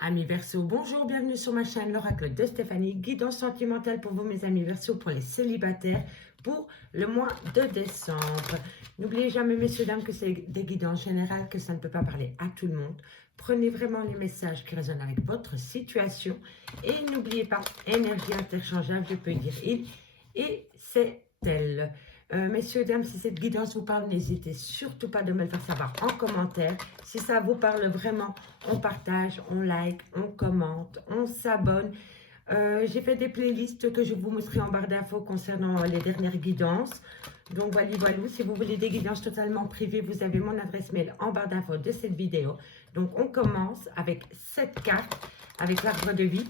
Amis Verseau, bonjour, bienvenue sur ma chaîne l'oracle de Stéphanie, guidance sentimentale pour vous mes amis Verseau, pour les célibataires, pour le mois de décembre. N'oubliez jamais messieurs dames que c'est des guidances générales, que ça ne peut pas parler à tout le monde. Prenez vraiment les messages qui résonnent avec votre situation et n'oubliez pas, énergie interchangeable, je peux dire il et c'est elle. Messieurs, dames, si cette guidance vous parle, n'hésitez surtout pas de me le faire savoir en commentaire. Si ça vous parle vraiment, on partage, on like, on commente, on s'abonne. J'ai fait des playlists que je vous montrerai en barre d'infos concernant les dernières guidances. Donc voilà, voilà, si vous voulez des guidances totalement privées, vous avez mon adresse mail en barre d'infos de cette vidéo. Donc on commence avec cette carte, avec l'arbre de vie.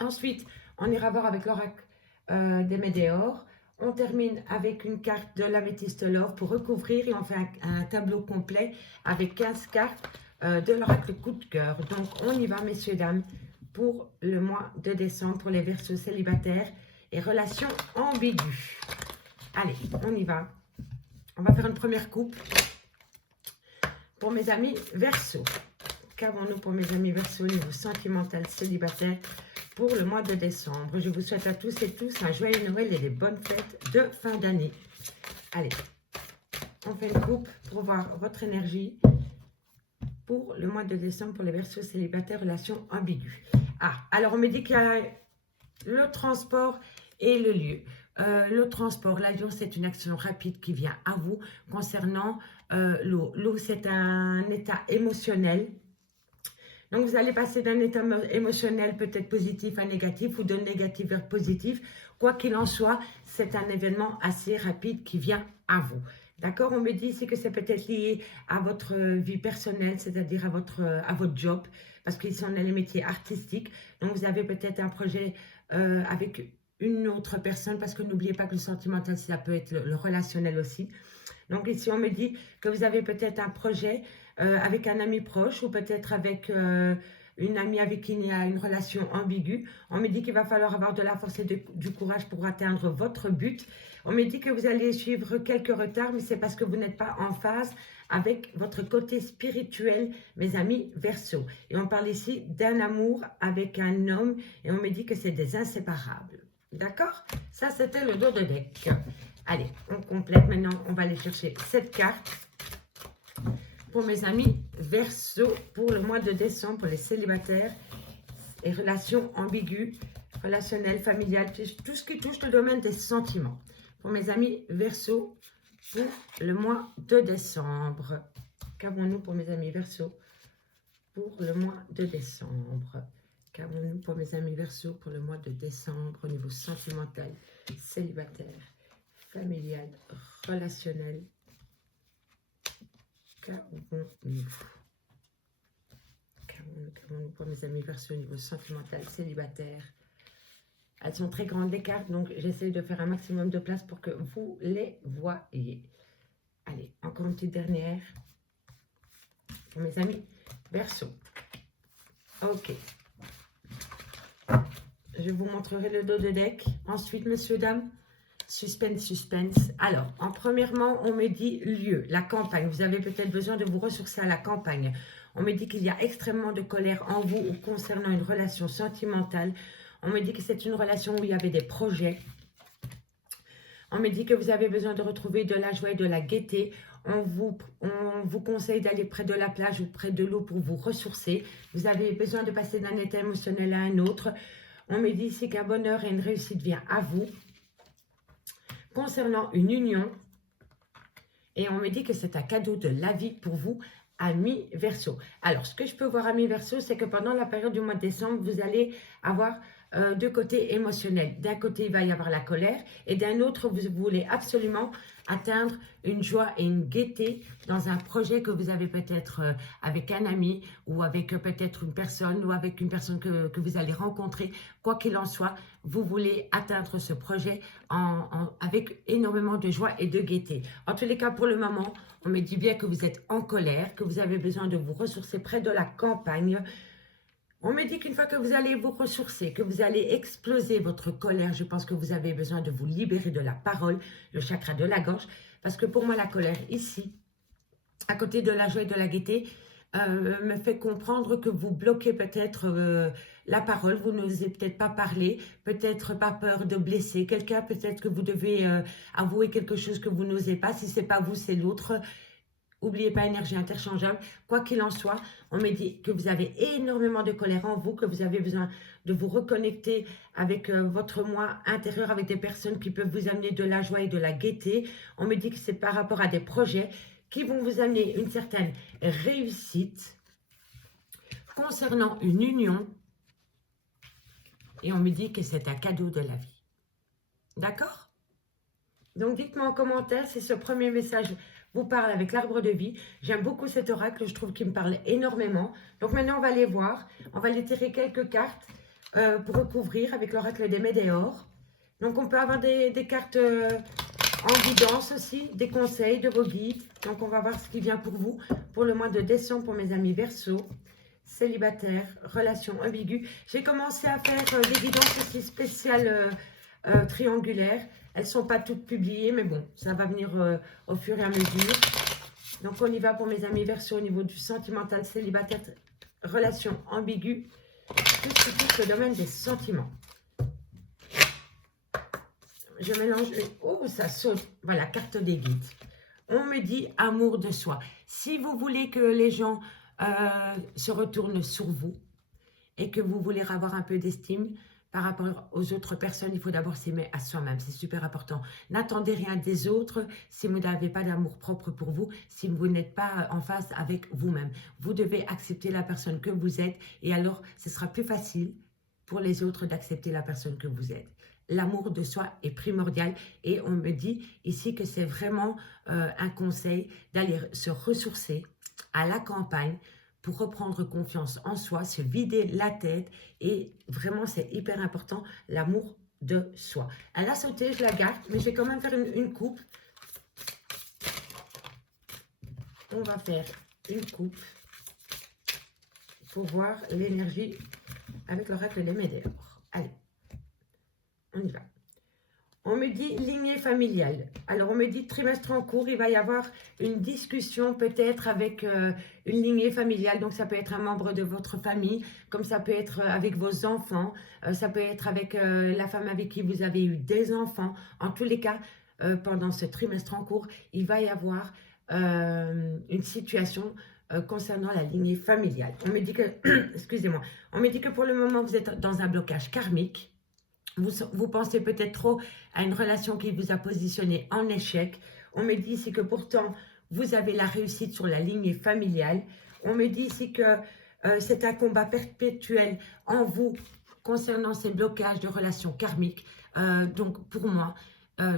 Ensuite, on ira voir avec l'oracle des Médéors. On termine avec une carte de l'améthyste love pour recouvrir et on fait un tableau complet avec 15 cartes de l'oracle coup de cœur. Donc on y va messieurs dames pour le mois de décembre pour les Verseaux célibataires et relations ambiguës. Allez, on y va. On va faire une première coupe pour mes amis Verseaux. Qu'avons-nous pour mes amis Verseaux au niveau sentimental célibataire pour le mois de décembre? Je vous souhaite à tous et tous un joyeux Noël et des bonnes fêtes de fin d'année. Allez, on fait une coupe pour voir votre énergie pour le mois de décembre pour les Verseaux célibataires, relations ambiguës. Ah, alors on me dit qu'il y a le transport et le lieu. Le transport, l'avion, c'est une action rapide qui vient à vous concernant l'eau. L'eau, c'est un état émotionnel. Donc, vous allez passer d'un état émotionnel peut-être positif à négatif ou de négatif vers positif. Quoi qu'il en soit, c'est un événement assez rapide qui vient à vous. D'accord? On me dit ici que c'est peut-être lié à votre vie personnelle, c'est-à-dire à votre job, parce qu'ici, on a les métiers artistiques. Donc, vous avez peut-être un projet avec une autre personne, parce que n'oubliez pas que le sentimental, ça peut être le relationnel aussi. Donc, ici, on me dit que vous avez peut-être un projet avec un ami proche ou peut-être avec une amie avec qui il y a une relation ambiguë. On me dit qu'il va falloir avoir de la force et du courage pour atteindre votre but. On me dit que vous allez suivre quelques retards, mais c'est parce que vous n'êtes pas en phase avec votre côté spirituel, mes amis Verseau. Et on parle ici d'un amour avec un homme et on me dit que c'est des inséparables. D'accord? Ça, c'était le dos de deck. Allez, on complète. Maintenant, on va aller chercher cette carte pour mes amis Verseau pour le mois de décembre, pour les célibataires et relations ambiguës, relationnelles, familiales, tout ce qui touche le domaine des sentiments. Pour mes amis Verseau pour le mois de décembre. Qu'avons-nous pour mes amis Verseau pour le mois de décembre? Qu'avons-nous pour mes amis Verseau pour le mois de décembre au niveau sentimental, célibataire, familial, relationnel? Qu'avons-nous pour mes amis Verseau au niveau sentimental, célibataire? Elles sont très grandes les cartes, donc j'essaie de faire un maximum de place pour que vous les voyez. Allez, encore une petite dernière pour mes amis Verseau. Ok. Je vous montrerai le dos de deck. Ensuite, messieurs, dames, suspense, suspense. Alors, premièrement, on me dit lieu, la campagne. Vous avez peut-être besoin de vous ressourcer à la campagne. On me dit qu'il y a extrêmement de colère en vous ou concernant une relation sentimentale. On me dit que c'est une relation où il y avait des projets. On me dit que vous avez besoin de retrouver de la joie et de la gaieté. On vous conseille d'aller près de la plage ou près de l'eau pour vous ressourcer. Vous avez besoin de passer d'un état émotionnel à un autre. On me dit ici qu'un bonheur et une réussite vient à vous concernant une union. Et on me dit que c'est un cadeau de la vie pour vous, amis Verseau. Alors, ce que je peux voir, amis Verseau, c'est que pendant la période du mois de décembre, vous allez avoir deux côtés émotionnels. D'un côté, il va y avoir la colère et d'un autre, vous voulez absolument atteindre une joie et une gaieté dans un projet que vous avez peut-être avec un ami ou avec peut-être une personne ou avec une personne que vous allez rencontrer. Quoi qu'il en soit, vous voulez atteindre ce projet avec énormément de joie et de gaieté. En tous les cas, pour le moment, on me dit bien que vous êtes en colère, que vous avez besoin de vous ressourcer près de la campagne. On me dit qu'une fois que vous allez vous ressourcer, que vous allez exploser votre colère, je pense que vous avez besoin de vous libérer de la parole, le chakra de la gorge. Parce que pour moi, la colère ici, à côté de la joie et de la gaieté, me fait comprendre que vous bloquez peut-être la parole, vous n'osez peut-être pas parler, peut-être pas peur de blesser quelqu'un, peut-être que vous devez avouer quelque chose que vous n'osez pas. Si c'est pas vous, c'est l'autre. N'oubliez pas, énergie interchangeable. Quoi qu'il en soit, on me dit que vous avez énormément de colère en vous, que vous avez besoin de vous reconnecter avec votre moi intérieur, avec des personnes qui peuvent vous amener de la joie et de la gaieté. On me dit que c'est par rapport à des projets qui vont vous amener une certaine réussite concernant une union. Et on me dit que c'est un cadeau de la vie. D'accord? Donc dites-moi en commentaire si ce premier message vous parle avec l'arbre de vie. J'aime beaucoup cet oracle, je trouve qu'il me parle énormément. Donc maintenant, on va aller voir. On va aller tirer quelques cartes pour recouvrir avec l'oracle des Médéors. Donc on peut avoir des cartes en guidance aussi, des conseils de vos guides. Donc on va voir ce qui vient pour vous pour le mois de décembre pour mes amis Verseau, célibataires, relations ambiguës. J'ai commencé à faire des guidances aussi spéciales triangulaires. Elles ne sont pas toutes publiées, mais bon, ça va venir au fur et à mesure. Donc, on y va pour mes amis Verseau au niveau du sentimental, célibataire, relation ambiguë, tout le domaine des sentiments. Je mélange. Oh, ça saute. Voilà, carte des guides. On me dit amour de soi. Si vous voulez que les gens se retournent sur vous et que vous voulez avoir un peu d'estime, par rapport aux autres personnes, il faut d'abord s'aimer à soi-même. C'est super important. N'attendez rien des autres si vous n'avez pas d'amour propre pour vous, si vous n'êtes pas en phase avec vous-même. Vous devez accepter la personne que vous êtes et alors ce sera plus facile pour les autres d'accepter la personne que vous êtes. L'amour de soi est primordial et on me dit ici que c'est vraiment un conseil d'aller se ressourcer à la campagne pour reprendre confiance en soi, se vider la tête et vraiment c'est hyper important, l'amour de soi. Elle a sauté, je la garde, mais je vais quand même faire une coupe. On va faire une coupe pour voir l'énergie avec l'oracle des Médéors. Allez, on y va. On me dit lignée familiale. Alors, on me dit trimestre en cours, il va y avoir une discussion peut-être avec une lignée familiale. Donc, ça peut être un membre de votre famille, comme ça peut être avec vos enfants, ça peut être avec la femme avec qui vous avez eu des enfants. En tous les cas, pendant ce trimestre en cours, il va y avoir une situation concernant la lignée familiale. On me dit que, excusez-moi, on me dit que pour le moment, vous êtes dans un blocage karmique. Vous pensez peut-être trop à une relation qui vous a positionné en échec. On me dit ici que pourtant, vous avez la réussite sur la lignée familiale. On me dit ici que c'est un combat perpétuel en vous concernant ces blocages de relations karmiques. Donc, pour moi,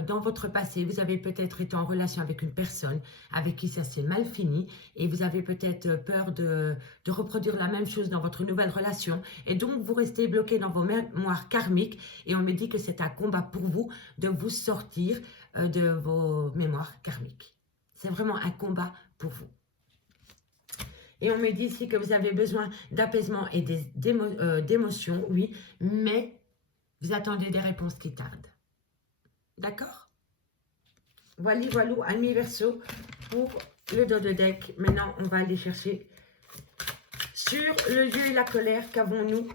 dans votre passé, vous avez peut-être été en relation avec une personne avec qui ça s'est mal fini et vous avez peut-être peur de reproduire la même chose dans votre nouvelle relation et donc vous restez bloqué dans vos mémoires karmiques et on me dit que c'est un combat pour vous de vous sortir de vos mémoires karmiques. C'est vraiment un combat pour vous. Et on me dit ici que vous avez besoin d'apaisement et d'émotions, oui, mais vous attendez des réponses qui tardent. D'accord? Voilà, amis Verseau, pour le dos de deck. Maintenant, on va aller chercher sur le dieu et la colère. Qu'avons-nous?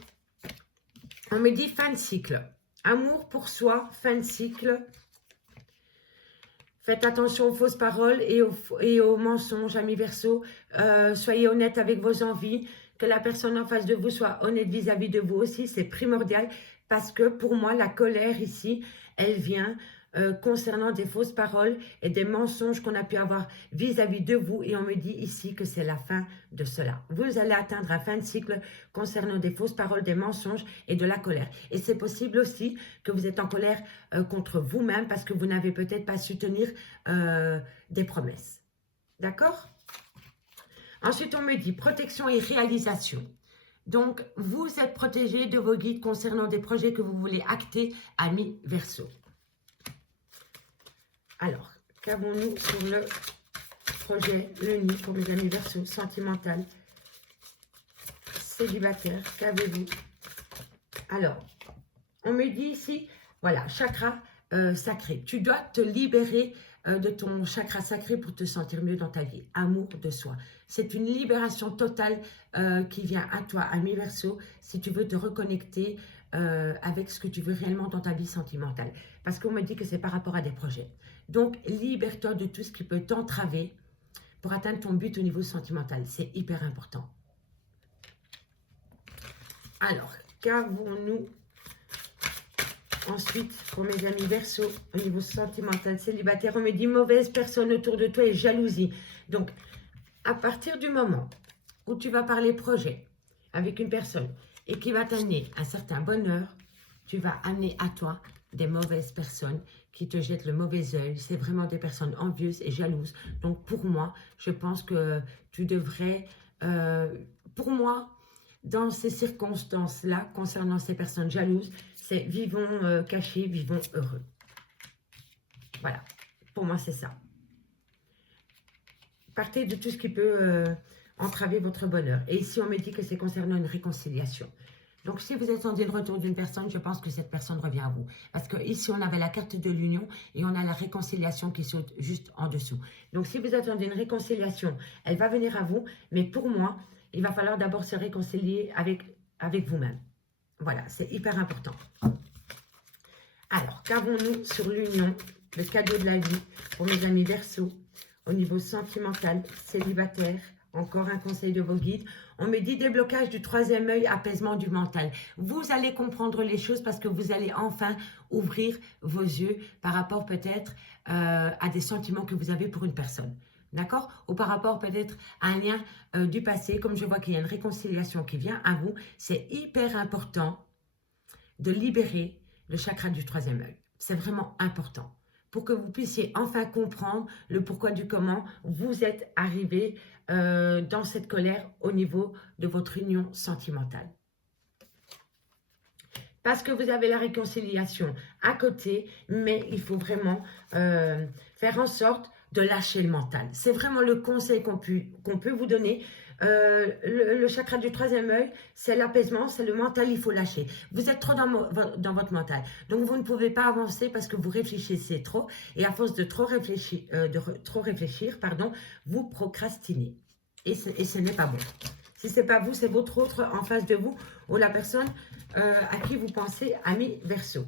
On me dit fin de cycle. Amour pour soi, fin de cycle. Faites attention aux fausses paroles et aux mensonges, amis Verseau. Soyez honnête avec vos envies. Que la personne en face de vous soit honnête vis-à-vis de vous aussi. C'est primordial parce que pour moi, la colère ici, elle vient concernant des fausses paroles et des mensonges qu'on a pu avoir vis-à-vis de vous. Et on me dit ici que c'est la fin de cela. Vous allez atteindre la fin de cycle concernant des fausses paroles, des mensonges et de la colère. Et c'est possible aussi que vous êtes en colère contre vous-même parce que vous n'avez peut-être pas su tenir des promesses. D'accord? Ensuite, on me dit protection et réalisation. Donc, vous êtes protégé de vos guides concernant des projets que vous voulez acter, amis Verseau. Alors, qu'avons-nous pour le projet, le nid, pour mes amis Verseau, sentimental, célibataire, qu'avez-vous? Alors, on me dit ici, voilà, chakra sacré. Tu dois te libérer de ton chakra sacré pour te sentir mieux dans ta vie. Amour de soi. c'est une libération totale qui vient à toi, ami Verseau, si tu veux te reconnecter avec ce que tu veux réellement dans ta vie sentimentale. Parce qu'on me dit que c'est par rapport à des projets. Donc, libère-toi de tout ce qui peut t'entraver pour atteindre ton but au niveau sentimental. C'est hyper important. Alors, qu'avons-nous ensuite pour mes amis Verseau au niveau sentimental, célibataire? On me dit mauvaise personne autour de toi et jalousie. Donc, à partir du moment où tu vas parler projet avec une personne et qui va t'amener un certain bonheur, tu vas amener à toi des mauvaises personnes qui te jettent le mauvais œil. C'est vraiment des personnes envieuses et jalouses. Donc pour moi, je pense que tu devrais, pour moi, dans ces circonstances-là, concernant ces personnes jalouses, c'est vivons cachés, vivons heureux. Voilà, pour moi c'est ça. Partez de tout ce qui peut entraver votre bonheur. Et ici, on me dit que c'est concernant une réconciliation. Donc, si vous attendez le retour d'une personne, je pense que cette personne revient à vous. Parce que ici, on avait la carte de l'union et on a la réconciliation qui saute juste en dessous. Donc, si vous attendez une réconciliation, elle va venir à vous. Mais pour moi, il va falloir d'abord se réconcilier avec vous-même. Voilà, c'est hyper important. Alors, qu'avons-nous sur l'union, le cadeau de la vie pour mes amis Verseau? Au niveau sentimental, célibataire, encore un conseil de vos guides. On me dit déblocage du troisième œil, apaisement du mental. Vous allez comprendre les choses parce que vous allez enfin ouvrir vos yeux par rapport peut-être à des sentiments que vous avez pour une personne. D'accord? Ou par rapport peut-être à un lien du passé. Comme je vois qu'il y a une réconciliation qui vient à vous, c'est hyper important de libérer le chakra du troisième œil. C'est vraiment important, pour que vous puissiez enfin comprendre le pourquoi du comment vous êtes arrivé dans cette colère au niveau de votre union sentimentale. Parce que vous avez la réconciliation à côté, mais il faut vraiment faire en sorte de lâcher le mental. C'est vraiment le conseil qu'on peut vous donner. Le chakra du troisième œil, c'est l'apaisement, c'est le mental, il faut lâcher. Vous êtes trop dans votre mental. Donc, vous ne pouvez pas avancer parce que vous réfléchissez trop. Et à force de trop réfléchir, vous procrastinez. Et ce n'est pas bon. Si ce n'est pas vous, c'est votre autre en face de vous ou la personne à qui vous pensez, ami Verseau.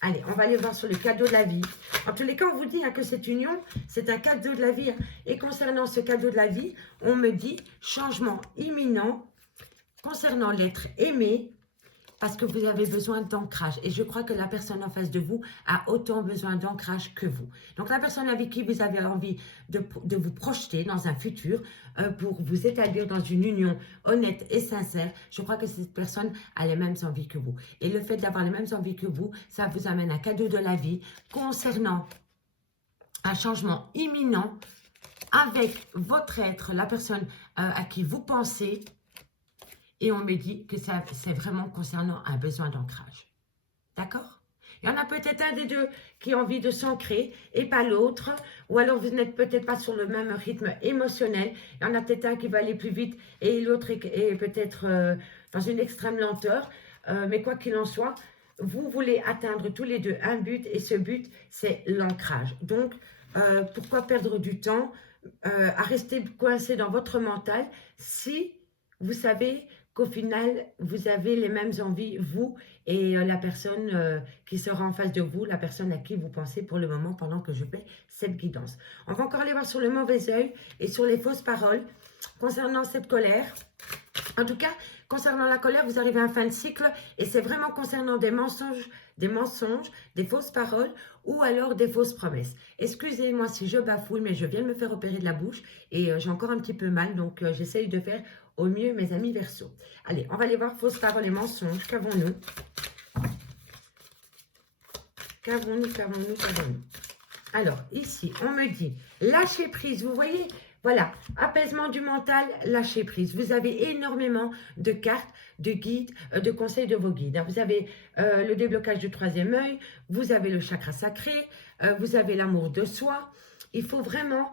Allez, on va aller voir sur le cadeau de la vie. En tous les cas, on vous dit que cette union, c'est un cadeau de la vie. Et concernant ce cadeau de la vie, on me dit changement imminent concernant l'être aimé, parce que vous avez besoin d'ancrage. Et je crois que la personne en face de vous a autant besoin d'ancrage que vous. Donc, la personne avec qui vous avez envie de vous projeter dans un futur pour vous établir dans une union honnête et sincère, je crois que cette personne a les mêmes envies que vous. Et le fait d'avoir les mêmes envies que vous, ça vous amène un cadeau de la vie concernant un changement imminent avec votre être, la personne à qui vous pensez. Et on me dit que c'est vraiment concernant un besoin d'ancrage. D'accord? Il y en a peut-être un des deux qui a envie de s'ancrer et pas l'autre. Ou alors vous n'êtes peut-être pas sur le même rythme émotionnel. Il y en a peut-être un qui va aller plus vite et l'autre est peut-être dans une extrême lenteur. Mais quoi qu'il en soit, vous voulez atteindre tous les deux un but. Et ce but, c'est l'ancrage. Donc, pourquoi perdre du temps à rester coincé dans votre mental si vous savez qu'au final, vous avez les mêmes envies, vous et la personne qui sera en face de vous, la personne à qui vous pensez pour le moment pendant que je fais cette guidance. On va encore aller voir sur le mauvais œil et sur les fausses paroles concernant cette colère. En tout cas, concernant la colère, vous arrivez à un fin de cycle et c'est vraiment concernant des mensonges, des fausses paroles ou alors des fausses promesses. Excusez-moi si je bafouille, mais je viens de me faire opérer de la bouche et j'ai encore un petit peu mal, donc j'essaye de faire au mieux, mes amis Verseau. Allez, on va aller voir fausses paroles et mensonges. Qu'avons-nous? Qu'avons-nous? Alors, ici, on me dit lâcher prise. Vous voyez? Voilà, apaisement du mental, lâcher prise. Vous avez énormément de cartes, de guides, de conseils de vos guides. Vous avez le déblocage du troisième œil, vous avez le chakra sacré, vous avez l'amour de soi. Il faut vraiment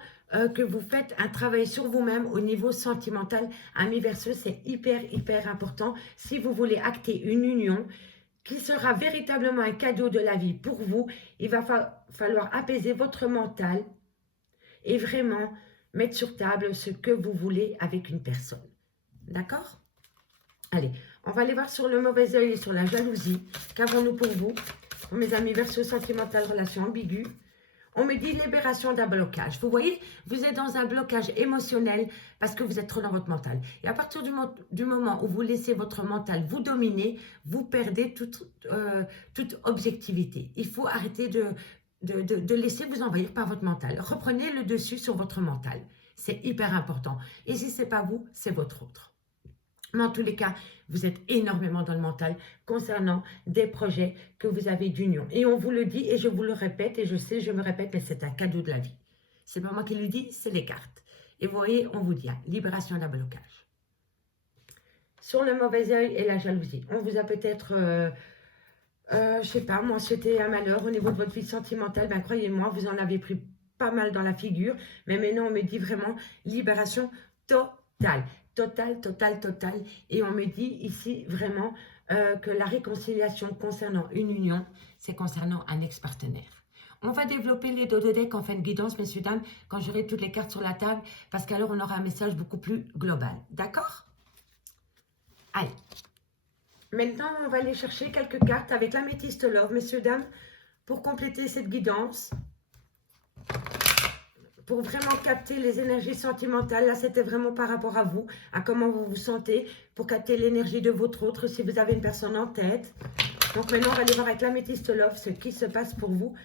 que vous faites un travail sur vous-même au niveau sentimental. Ami Verseau, c'est hyper important. Si vous voulez acter une union qui sera véritablement un cadeau de la vie pour vous, il va falloir apaiser votre mental et vraiment mettre sur table ce que vous voulez avec une personne. D'accord? Allez, on va aller voir sur le mauvais œil et sur la jalousie. Qu'avons-nous pour vous? Pour mes amis Verseau, sentimental, relation ambiguë. On me dit libération d'un blocage. Vous voyez, vous êtes dans un blocage émotionnel parce que vous êtes trop dans votre mental. Et à partir du moment où vous laissez votre mental vous dominer, vous perdez toute objectivité. Il faut arrêter de laisser vous envahir par votre mental. Reprenez le dessus sur votre mental. C'est hyper important. Et si ce n'est pas vous, c'est votre autre. Mais en tous les cas, vous êtes énormément dans le mental concernant des projets que vous avez d'union. Et on vous le dit, et je vous le répète, et je sais, je me répète, mais c'est un cadeau de la vie. C'est pas moi qui le dis, c'est les cartes. Et vous voyez, on vous dit, libération d'un blocage. Sur le mauvais œil et la jalousie, on vous a peut-être, je sais pas, moi, c'était un malheur au niveau de votre vie sentimentale. Ben, croyez-moi, vous en avez pris pas mal dans la figure. Mais maintenant, on me dit vraiment libération totale. Total. Et on me dit ici vraiment que la réconciliation concernant une union, c'est concernant un ex-partenaire. On va développer les dodo decks en fin de guidance, messieurs, dames, quand j'aurai toutes les cartes sur la table, parce qu'alors on aura un message beaucoup plus global. D'accord? Allez. Maintenant, on va aller chercher quelques cartes avec l'améthyste love, messieurs, dames, pour compléter cette guidance. Pour vraiment capter les énergies sentimentales. Là, c'était vraiment par rapport à vous, à comment vous vous sentez, pour capter l'énergie de votre autre, si vous avez une personne en tête. Donc maintenant, on va aller voir avec l'améthyste love ce qui se passe pour vous,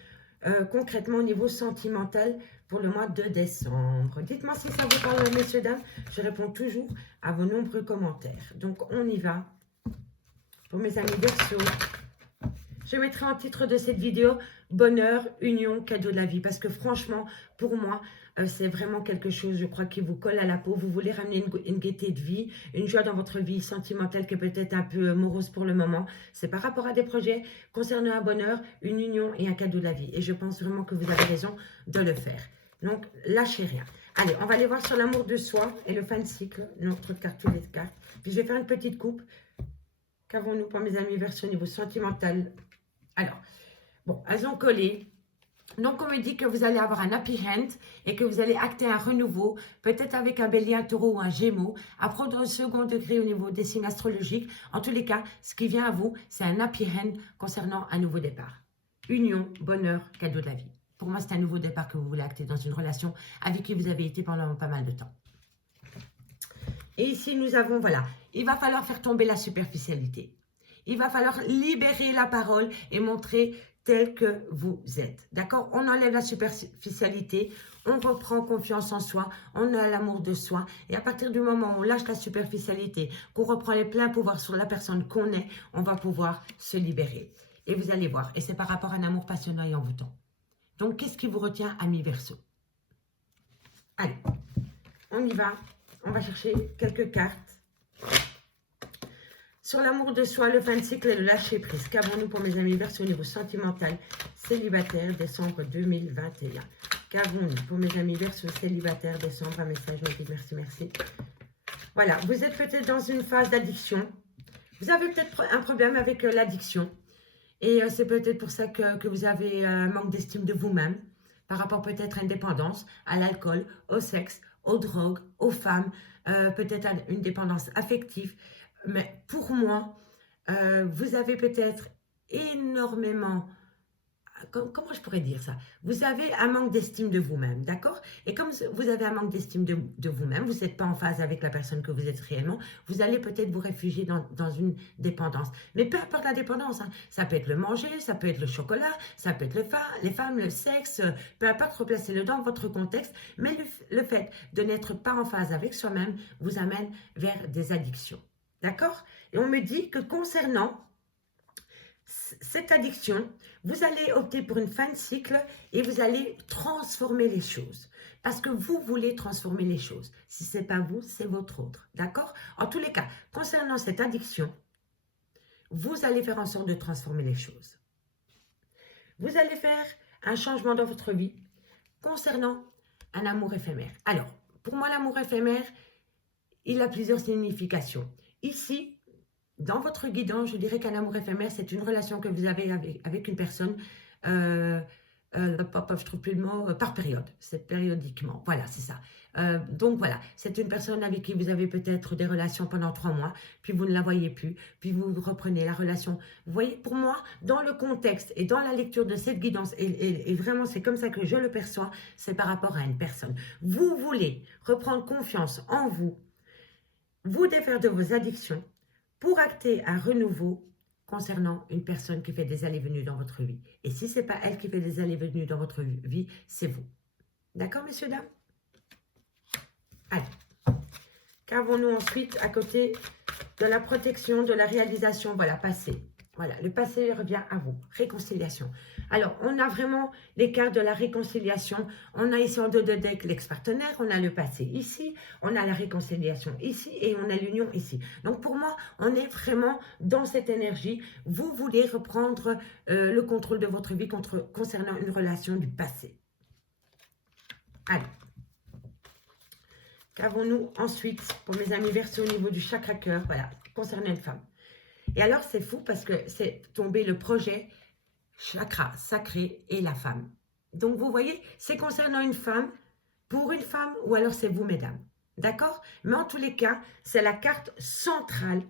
concrètement au niveau sentimental, pour le mois de décembre. Dites-moi si ça vous parle, messieurs, dames. Je réponds toujours à vos nombreux commentaires. Donc, on y va. Pour mes amis Verseau, je mettrai en titre de cette vidéo « Bonheur, union, cadeau de la vie ». Parce que franchement, pour moi, c'est vraiment quelque chose, je crois, qui vous colle à la peau. Vous voulez ramener une gaieté de vie, une joie dans votre vie sentimentale qui est peut-être un peu morose pour le moment. C'est par rapport à des projets concernant un bonheur, une union et un cadeau de la vie. Et je pense vraiment que vous avez raison de le faire. Donc, lâchez rien. Allez, on va aller voir sur l'amour de soi et le fin de cycle. Notre carte, toutes les cartes. Puis je vais faire une petite coupe. Qu'avons-nous pour mes amis Verseau au niveau sentimental? Alors, bon, elles ont collé. Donc, on me dit que vous allez avoir un happy end et que vous allez acter un renouveau, peut-être avec un bélier, un taureau ou un gémeau, à prendre au second degré au niveau des signes astrologiques. En tous les cas, ce qui vient à vous, c'est un happy end concernant un nouveau départ. Union, bonheur, cadeau de la vie. Pour moi, c'est un nouveau départ que vous voulez acter dans une relation avec qui vous avez été pendant pas mal de temps. Et ici, nous avons, voilà, il va falloir faire tomber la superficialité. Il va falloir libérer la parole et montrer tel que vous êtes. D'accord? On enlève la superficialité, on reprend confiance en soi, on a l'amour de soi. Et à partir du moment où on lâche la superficialité, qu'on reprend les pleins pouvoirs sur la personne qu'on est, on va pouvoir se libérer. Et vous allez voir, et c'est par rapport à un amour passionnant et envoûtant. Donc, qu'est-ce qui vous retient, amis Verseau? Allez, on y va. On va chercher quelques cartes. Sur l'amour de soi, le fin de cycle et le lâcher prise. Qu'avons-nous pour mes amis Verseau au niveau sentimental, célibataire, décembre 2021? Qu'avons-nous pour mes amis Verseau, célibataire, décembre? Un message, on dit merci. Voilà, vous êtes peut-être dans une phase d'addiction. Vous avez peut-être un problème avec l'addiction. Et c'est peut-être pour ça que vous avez un manque d'estime de vous-même, par rapport peut-être à une dépendance, à l'alcool, au sexe, aux drogues, aux femmes, peut-être à une dépendance affective. Mais pour moi, vous avez peut-être énormément, comment je pourrais dire ça? Vous avez un manque d'estime de vous-même, d'accord? Et comme vous avez un manque d'estime de vous-même, vous n'êtes pas en phase avec la personne que vous êtes réellement, vous allez peut-être vous réfugier dans une dépendance. Mais peu importe la dépendance, hein, ça peut être le manger, ça peut être le chocolat, ça peut être les femmes, le sexe, peu importe, replacez-le dans votre contexte. Mais le fait de n'être pas en phase avec soi-même vous amène vers des addictions. D'accord? Et on me dit que concernant cette addiction, vous allez opter pour une fin de cycle et vous allez transformer les choses. Parce que vous voulez transformer les choses. Si ce n'est pas vous, c'est votre autre. D'accord? En tous les cas, concernant cette addiction, vous allez faire en sorte de transformer les choses. Vous allez faire un changement dans votre vie concernant un amour éphémère. Alors, pour moi, l'amour éphémère, il a plusieurs significations. Ici, dans votre guidance, je dirais qu'un amour éphémère, c'est une relation que vous avez avec une personne je trouve plus le mot, par période, c'est périodiquement, voilà, c'est ça. Donc voilà, c'est une personne avec qui vous avez peut-être des relations pendant 3 mois, puis vous ne la voyez plus, puis vous reprenez la relation. Vous voyez, pour moi, dans le contexte et dans la lecture de cette guidance, et vraiment c'est comme ça que je le perçois, c'est par rapport à une personne. Vous voulez reprendre confiance en vous, vous défaire de vos addictions, pour acter un renouveau concernant une personne qui fait des allées-venues dans votre vie. Et si ce n'est pas elle qui fait des allées-venues dans votre vie, c'est vous. D'accord, messieurs, dames? Allez. Qu'avons-nous ensuite à côté de la protection, de la réalisation? Voilà, passé. Voilà, le passé revient à vous. Réconciliation. Alors, on a vraiment les cartes de la réconciliation. On a ici en dos de deck l'ex-partenaire, on a le passé ici, on a la réconciliation ici et on a l'union ici. Donc, pour moi, on est vraiment dans cette énergie. Vous voulez reprendre le contrôle de votre vie concernant une relation du passé. Allez. Qu'avons-nous ensuite pour mes amis Verseau au niveau du chakra cœur? Voilà, concernant une femme. Et alors, c'est fou parce que c'est tombé le projet chakra sacré et la femme. Donc, vous voyez, c'est concernant une femme, pour une femme, ou alors c'est vous, mesdames. D'accord? Mais en tous les cas, c'est la carte centrale,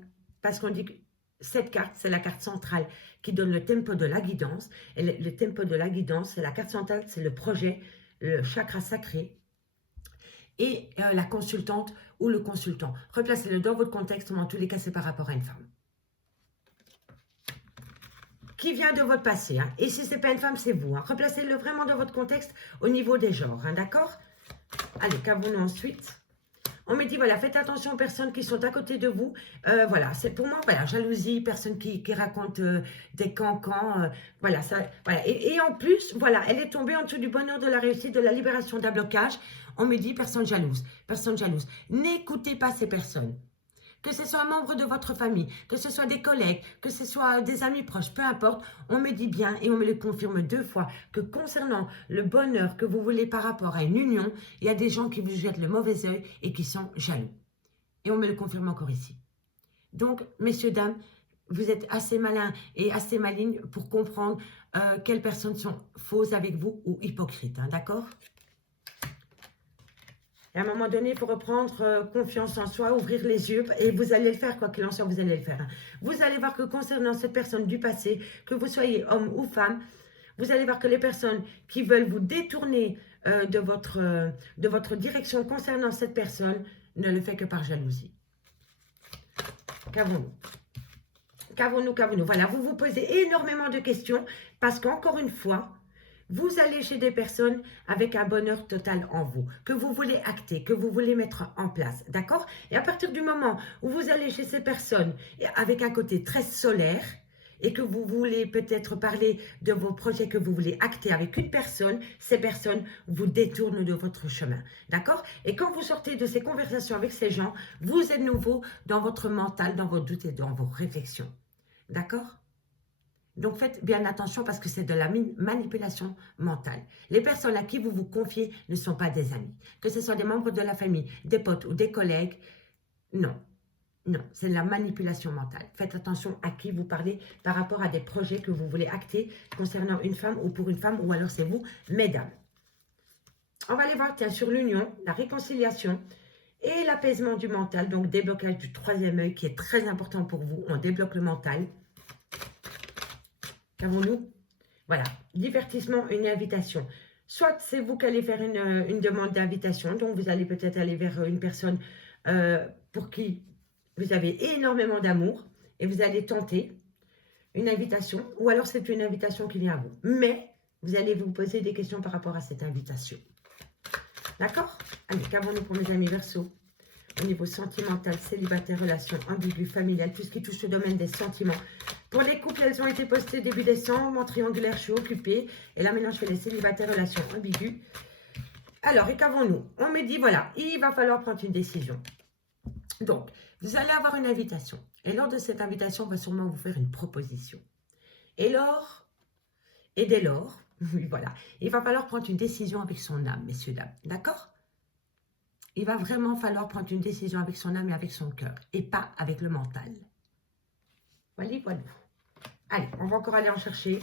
parce qu'on dit que cette carte, c'est la carte centrale qui donne le tempo de la guidance. Et le tempo de la guidance, c'est la carte centrale, c'est le projet, le chakra sacré. Et la consultante ou le consultant. Replacez-le dans votre contexte, mais en tous les cas, c'est par rapport à une femme. Qui vient de votre passé. Hein. Et si ce n'est pas une femme, c'est vous. Hein. Replacez-le vraiment dans votre contexte au niveau des genres. Hein, d'accord? Allez, qu'avons-nous ensuite? On me dit, voilà, faites attention aux personnes qui sont à côté de vous. Voilà, c'est pour moi, voilà, jalousie, personne qui raconte des cancans. Voilà, ça, voilà. Et en plus, voilà, elle est tombée en dessous du bonheur, de la réussite, de la libération d'un blocage. On me dit, personne jalouse, personne jalouse. N'écoutez pas ces personnes. Que ce soit un membre de votre famille, que ce soit des collègues, que ce soit des amis proches, peu importe, on me dit bien et on me le confirme 2 fois que concernant le bonheur que vous voulez par rapport à une union, il y a des gens qui vous jettent le mauvais œil et qui sont jaloux. Et on me le confirme encore ici. Donc, messieurs, dames, vous êtes assez malins et assez malignes pour comprendre quelles personnes sont fausses avec vous ou hypocrites, hein, d'accord ? Et à un moment donné, il faut reprendre confiance en soi, ouvrir les yeux, et vous allez le faire, quoi qu'il en soit, vous allez le faire. Hein. Vous allez voir que concernant cette personne du passé, que vous soyez homme ou femme, vous allez voir que les personnes qui veulent vous détourner de votre direction concernant cette personne ne le fait que par jalousie. Qu'avons-nous? Qu'avons-nous? Voilà, vous vous posez énormément de questions parce qu'encore une fois, vous allez chez des personnes avec un bonheur total en vous, que vous voulez acter, que vous voulez mettre en place, d'accord? Et à partir du moment où vous allez chez ces personnes avec un côté très solaire et que vous voulez peut-être parler de vos projets que vous voulez acter avec une personne, ces personnes vous détournent de votre chemin, d'accord? Et quand vous sortez de ces conversations avec ces gens, vous êtes nouveau dans votre mental, dans vos doutes et dans vos réflexions, d'accord? Donc, faites bien attention parce que c'est de la manipulation mentale. Les personnes à qui vous vous confiez ne sont pas des amis. Que ce soit des membres de la famille, des potes ou des collègues, non. Non, c'est de la manipulation mentale. Faites attention à qui vous parlez par rapport à des projets que vous voulez acter concernant une femme ou pour une femme, ou alors c'est vous, mesdames. On va aller voir, tiens, sur l'union, la réconciliation et l'apaisement du mental, donc déblocage du 3e œil qui est très important pour vous. On débloque le mental. Qu'avons-nous? Voilà, divertissement, une invitation. Soit c'est vous qui allez faire une demande d'invitation, donc vous allez peut-être aller vers une personne pour qui vous avez énormément d'amour et vous allez tenter une invitation, ou alors c'est une invitation qui vient à vous. Mais vous allez vous poser des questions par rapport à cette invitation. D'accord? Allez, qu'avons-nous pour mes amis Verseau? Au niveau sentimental, célibataire, relation ambiguë, familiale, tout ce qui touche au domaine des sentiments. Pour les couples, elles ont été postées début décembre, en triangulaire, je suis occupée. Et là, maintenant, je fais les célibataires, relations ambiguës. Alors, et qu'avons-nous? On me dit, voilà, il va falloir prendre une décision. Donc, vous allez avoir une invitation. Et lors de cette invitation, on va sûrement vous faire une proposition. Et dès lors, oui, voilà, il va falloir prendre une décision avec son âme, messieurs, dames. D'accord? Il va vraiment falloir prendre une décision avec son âme et avec son cœur, et pas avec le mental. Voilà, voilà. Allez, on va encore aller en chercher.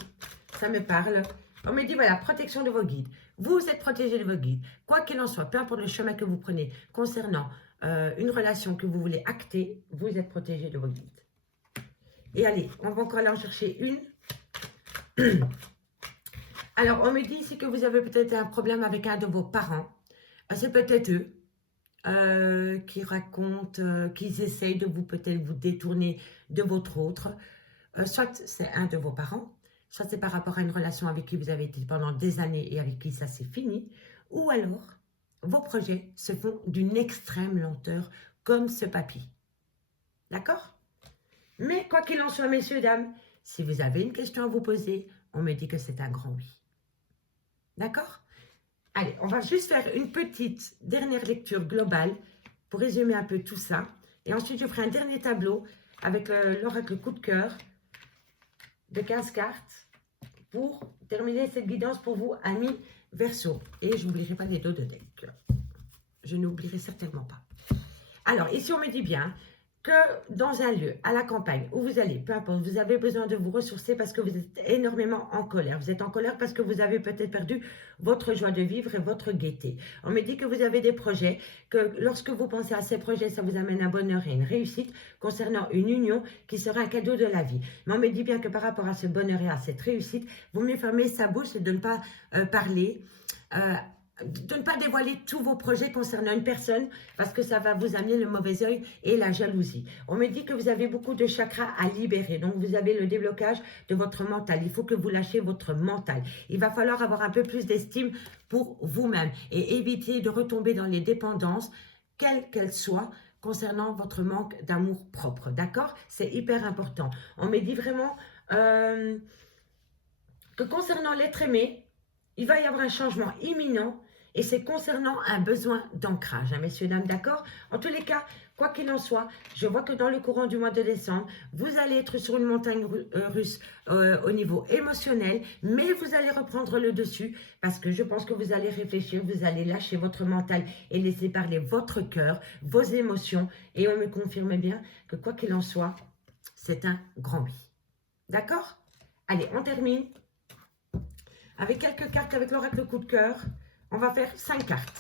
Ça me parle. On me dit, voilà, protection de vos guides. Vous êtes protégé de vos guides. Quoi qu'il en soit, peu importe le chemin que vous prenez concernant une relation que vous voulez acter, vous êtes protégé de vos guides. Et allez, on va encore aller en chercher une. Alors, on me dit ici que vous avez peut-être un problème avec un de vos parents. C'est peut-être eux qui racontent qu'ils essayent de vous peut-être vous détourner de votre autre. Soit c'est un de vos parents, soit c'est par rapport à une relation avec qui vous avez été pendant des années et avec qui ça s'est fini. Ou alors, vos projets se font d'une extrême lenteur comme ce papy. D'accord? Mais quoi qu'il en soit, messieurs, dames, si vous avez une question à vous poser, on me dit que c'est un grand oui. D'accord? Allez, on va juste faire une petite dernière lecture globale pour résumer un peu tout ça. Et ensuite, je ferai un dernier tableau avec l'oracle coup de cœur de 15 cartes pour terminer cette guidance pour vous, amis Verseau. Et je n'oublierai pas les dos de deck. Je n'oublierai certainement pas. Alors, ici, on me dit bien que dans un lieu, à la campagne, où vous allez, peu importe, vous avez besoin de vous ressourcer parce que vous êtes énormément en colère. Vous êtes en colère parce que vous avez peut-être perdu votre joie de vivre et votre gaieté. On me dit que vous avez des projets, que lorsque vous pensez à ces projets, ça vous amène un bonheur et une réussite concernant une union qui sera un cadeau de la vie. Mais on me dit bien que par rapport à ce bonheur et à cette réussite, vous mieux fermer sa bouche et de ne pas parler de ne pas dévoiler tous vos projets concernant une personne parce que ça va vous amener le mauvais œil et la jalousie. On me dit que vous avez beaucoup de chakras à libérer, donc vous avez le déblocage de votre mental. Il faut que vous lâchiez votre mental. Il va falloir avoir un peu plus d'estime pour vous-même et éviter de retomber dans les dépendances, quelles qu'elles soient, concernant votre manque d'amour propre. D'accord? C'est hyper important. On me dit vraiment que concernant l'être aimé, il va y avoir un changement imminent et c'est concernant un besoin d'ancrage, hein, messieurs, dames, d'accord? En tous les cas, quoi qu'il en soit, je vois que dans le courant du mois de décembre, vous allez être sur une montagne russe au niveau émotionnel, mais vous allez reprendre le dessus parce que je pense que vous allez réfléchir, vous allez lâcher votre mental et laisser parler votre cœur, vos émotions et on me confirme bien que quoi qu'il en soit, c'est un grand oui. D'accord? Allez, on termine avec quelques cartes avec l'oracle coup de cœur. On va faire 5 cartes.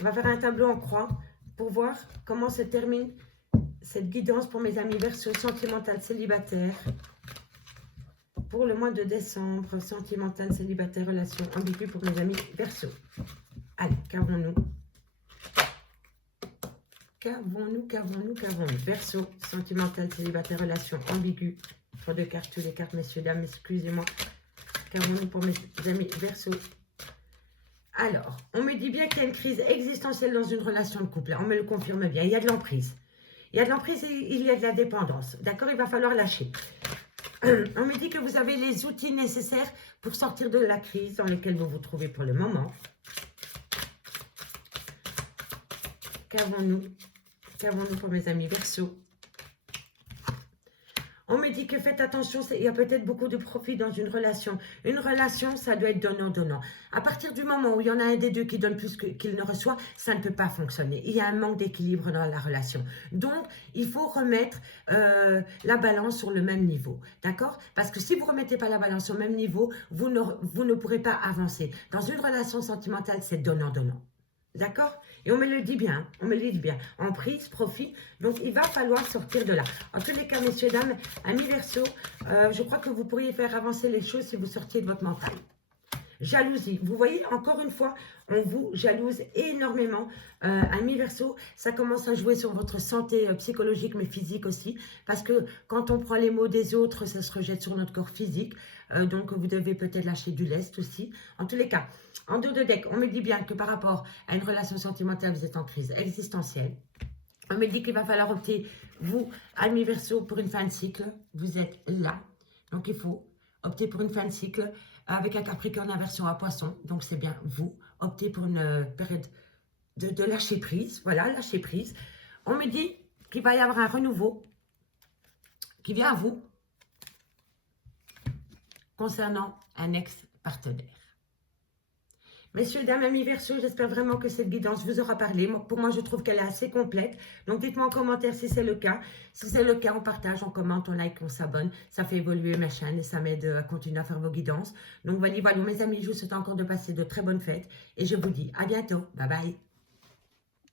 On va faire un tableau en croix pour voir comment se termine cette guidance pour mes amis Verseau, sentimental, célibataire. Pour le mois de décembre, sentimental, célibataire, relation ambiguë pour mes amis Verseau. Allez, qu'avons-nous? Qu'avons-nous? Verseau, sentimental, célibataire, relation ambiguë. Pour 2 cartes, tous les cartes, messieurs, dames, excusez-moi. Qu'avons-nous pour mes amis Verseau? Alors, on me dit bien qu'il y a une crise existentielle dans une relation de couple. On me le confirme bien. Il y a de l'emprise. Il y a de l'emprise et il y a de la dépendance. D'accord? Il va falloir lâcher. On me dit que vous avez les outils nécessaires pour sortir de la crise dans laquelle vous vous trouvez pour le moment. Qu'avons-nous? Qu'avons-nous pour mes amis Verseau? On me dit que faites attention, il y a peut-être beaucoup de profit dans une relation. Une relation, ça doit être donnant-donnant. À partir du moment où il y en a un des deux qui donne plus qu'il ne reçoit, ça ne peut pas fonctionner. Il y a un manque d'équilibre dans la relation. Donc, il faut remettre la balance sur le même niveau. D'accord? Parce que si vous ne remettez pas la balance au même niveau, vous ne pourrez pas avancer. Dans une relation sentimentale, c'est donnant-donnant. D'accord? Et on me le dit bien, emprise, profit, donc il va falloir sortir de là. En tous les cas, messieurs, dames, amis Verseau, je crois que vous pourriez faire avancer les choses si vous sortiez de votre mental. Jalousie, vous voyez, encore une fois, on vous jalouse énormément. Amis Verseau, ça commence à jouer sur votre santé psychologique, mais physique aussi, parce que quand on prend les mots des autres, ça se rejette sur notre corps physique, donc vous devez peut-être lâcher du lest aussi. En tous les cas, en dos de deck, on me dit bien que par rapport à une relation sentimentale, vous êtes en crise existentielle. On me dit qu'il va falloir opter, vous, amis Verseau, pour une fin de cycle. Vous êtes là, donc il faut opter pour une fin de cycle avec un Capricorne inversion à Poisson. Donc c'est bien vous, optez pour une période de lâcher prise. Voilà, lâcher prise. On me dit qu'il va y avoir un renouveau qui vient à vous concernant un ex-partenaire. Messieurs, dames, amis Verseau, j'espère vraiment que cette guidance vous aura parlé. Pour moi, je trouve qu'elle est assez complète. Donc, dites-moi en commentaire si c'est le cas. Si c'est le cas, on partage, on commente, on like, on s'abonne. Ça fait évoluer ma chaîne et ça m'aide à continuer à faire vos guidances. Donc, voilà, mes amis, je vous souhaite encore de passer de très bonnes fêtes. Et je vous dis à bientôt. Bye bye.